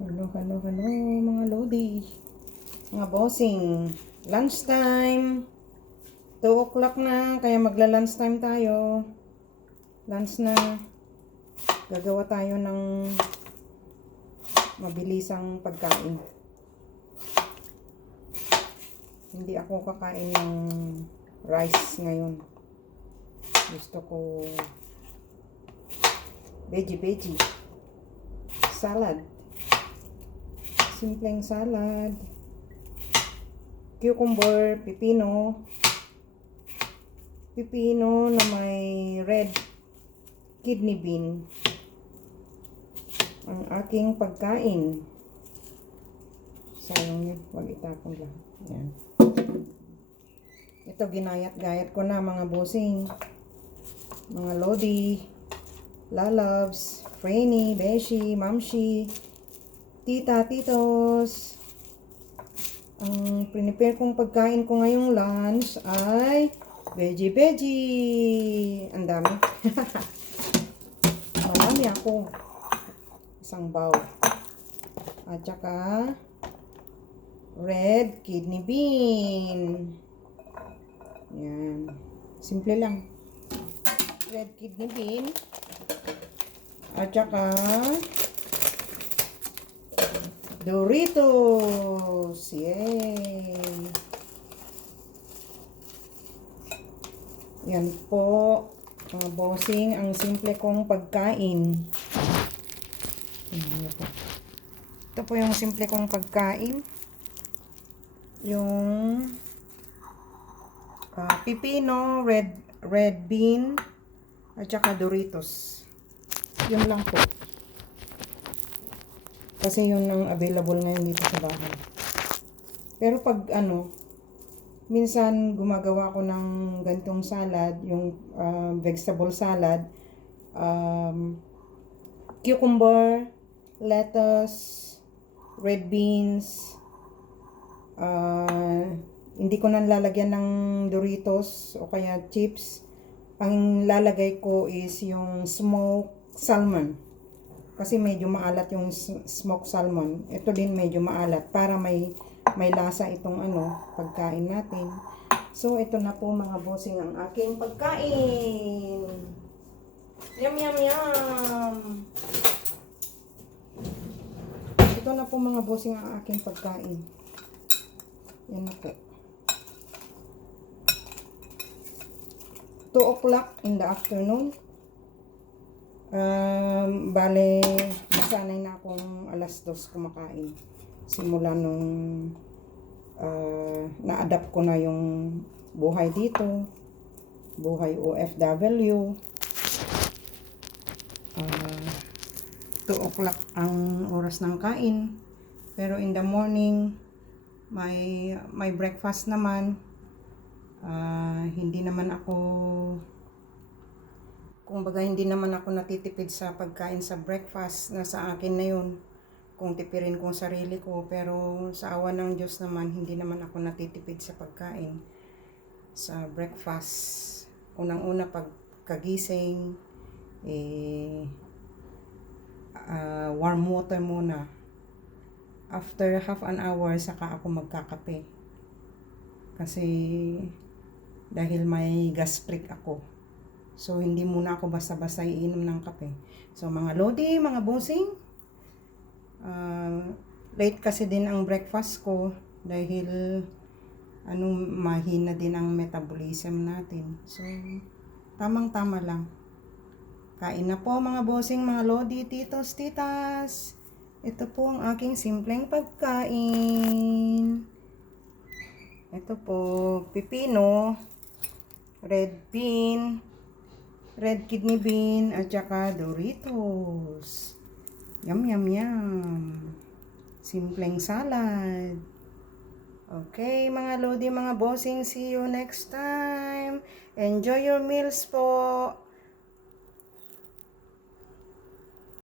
Hello mga lodi, mga bossing. Lunch time. 2 o'clock na, kaya magla-lunch time tayo. Lunch na. Gagawa tayo ng mabilisang pagkain. Hindi ako kakain ng rice ngayon. Gusto ko veggie. Salad. Simpleng salad. Cucumber, pipino na may red kidney bean. Ang aking pagkain. Sayang yun, wag itapon lang. Yan. Ito, ginayat-gayat ko na mga bossing. Mga lodi, lalabs, Franny, beshi, mamshi, tita, titos. Ang prepare kong pagkain ko ngayong lunch ay veggie. Ang dami. Marami ako. Isang bowl. At saka red kidney bean. Yan. Simple lang. Red kidney bean. At saka Doritos. Yay! Yan po, mga bossing, ang simple kong pagkain. Ito po yung simple kong pagkain. Yung pipino, red bean, at saka Doritos. Yun lang po. Kasi yun ang available ngayon dito sa bahay. Pero pag minsan gumagawa ko ng gantong salad, yung vegetable salad, cucumber, lettuce, red beans, hindi ko nang lalagyan ng Doritos o kaya chips. Ang lalagay ko is yung smoked salmon. Kasi medyo maalat yung smoked salmon. Ito din medyo maalat para may lasa itong pagkain natin. So ito na po mga bossing ang aking pagkain. Yum. Ito na po mga bossing ang aking pagkain. Yan na po. 2 o'clock in the afternoon. Bale, nasanay na akong alas 2 kumakain. Simula nung na-adapt ko na yung buhay dito. Buhay OFW. 2 o'clock ang oras ng kain. Pero in the morning, may breakfast naman. Hindi naman ako natitipid sa pagkain sa breakfast. Nasa akin na yun kung tipirin kong sarili ko. Pero sa awa ng Diyos naman, hindi naman ako natitipid sa pagkain sa breakfast. Unang-una pagkagising, warm water muna. After half an hour, saka ako magkakape. Kasi dahil may gastric ako. So, hindi muna ako basta-basta iinom ng kape. So, mga lodi, mga bossing, late kasi din ang breakfast ko dahil mahina din ang metabolism natin. So, tamang-tama lang. Kain na po mga bossing, mga lodi, titos, titas. Ito po ang aking simpleng pagkain. Ito po, pipino, red bean, red kidney bean, at saka Doritos. Yum. Simpleng salad. Okay, mga lodi, mga bossing, see you next time. Enjoy your meals po.